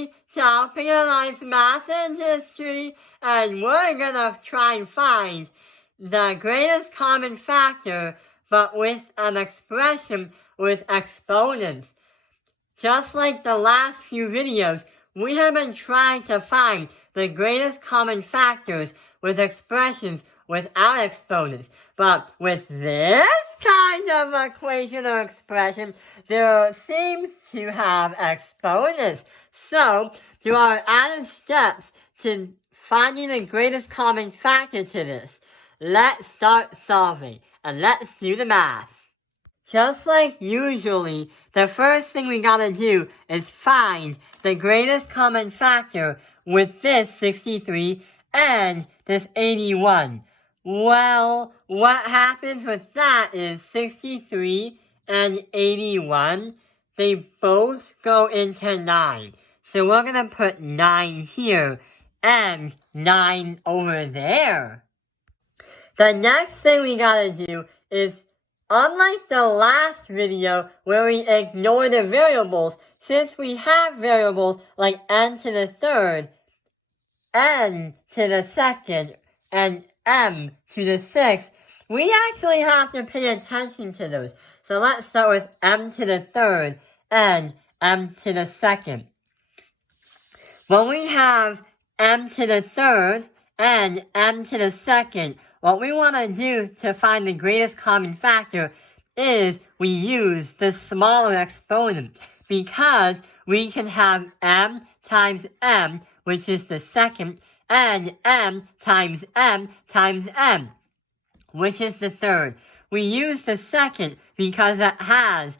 Today, Topic Analyze Math and History, and we're gonna try and find the greatest common factor, but with an expression with exponents. Just like the last few videos, we have been trying to find the greatest common factors with expressions without exponents. But with this kind of equation or expression, there seems to have exponents. So, there are added steps to finding the greatest common factor to this. Let's start solving, and let's do the math. Just like usually, the first thing we gotta do is find the greatest common factor with this 63 and this 81. Well, what happens with that is 63 and 81, they both go into 9. So we're gonna put 9 here and 9 over there. The next thing we gotta do is, unlike the last video where we ignore the variables, since we have variables like n to the third, n to the second, and m to the sixth, we actually have to pay attention to those. So let's start with m to the third and m to the second. When we have m to the third and m to the second, what we want to do to find the greatest common factor is we use the smaller exponent, because we can have m times m, which is the second, and m times m, which is the third. We use the second because it has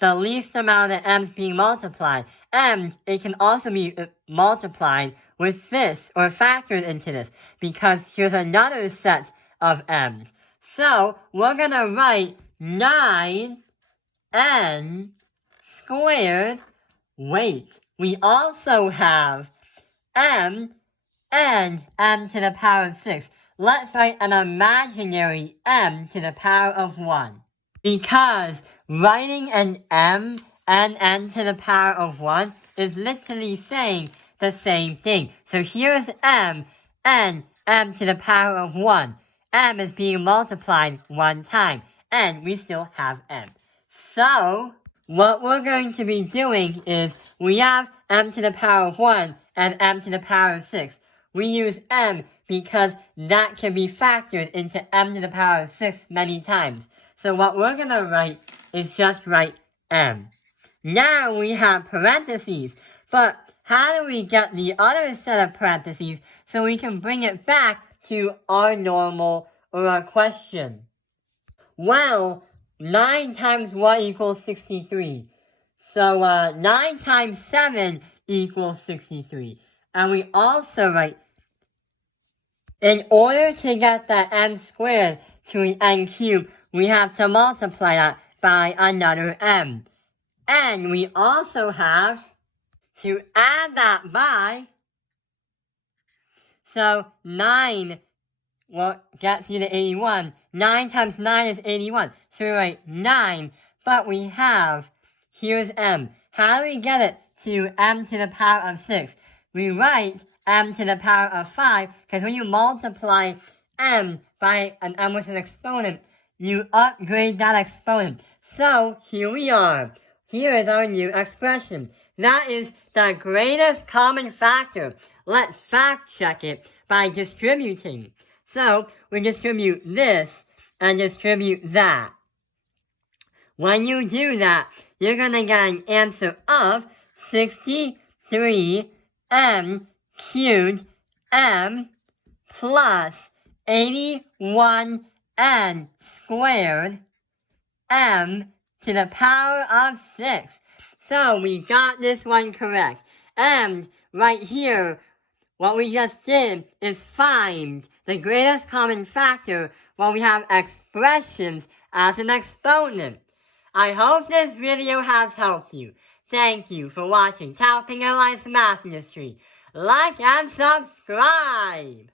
the least amount of m's being multiplied, and it can also be multiplied with this, or factored into this, because here's another set of m's. So, we're gonna write 9n squared. Wait, we also have m and m to the power of 6. Let's write an imaginary m to the power of 1. Because writing an m and n to the power of 1 is literally saying the same thing. So here's m and m to the power of 1. M is being multiplied 1 time, and we still have m. So, what we're going to be doing is, we have m to the power of 1 and m to the power of 6. We use m because that can be factored into m to the power of 6 many times. So what we're going to write is just write m. Now we have parentheses, but how do we get the other set of parentheses so we can bring it back to our normal or our question? Well, 9 times 1 equals 63. So 9 times 7 equals 63. And we also write, in order to get that n squared to an n cubed, we have to multiply that by another m. And we also have to add that by, so 9 gets you to 81. 9 times 9 is 81. So we write 9, but we have, here's m. How do we get it to m to the power of 6? We write m to the power of 5, because when you multiply m by an m with an exponent, you upgrade that exponent. So here we are. Here is our new expression. That is the greatest common factor. Let's fact check it by distributing. So we distribute this and distribute that. When you do that, you're going to get an answer of 63m cubed m plus 81n squared m to the power of 6. So we got this one correct. And right here, what we just did is find the greatest common factor when we have expressions as an exponent. I hope this video has helped you. Thank you for watching Topic Analyze Math History. Like and subscribe!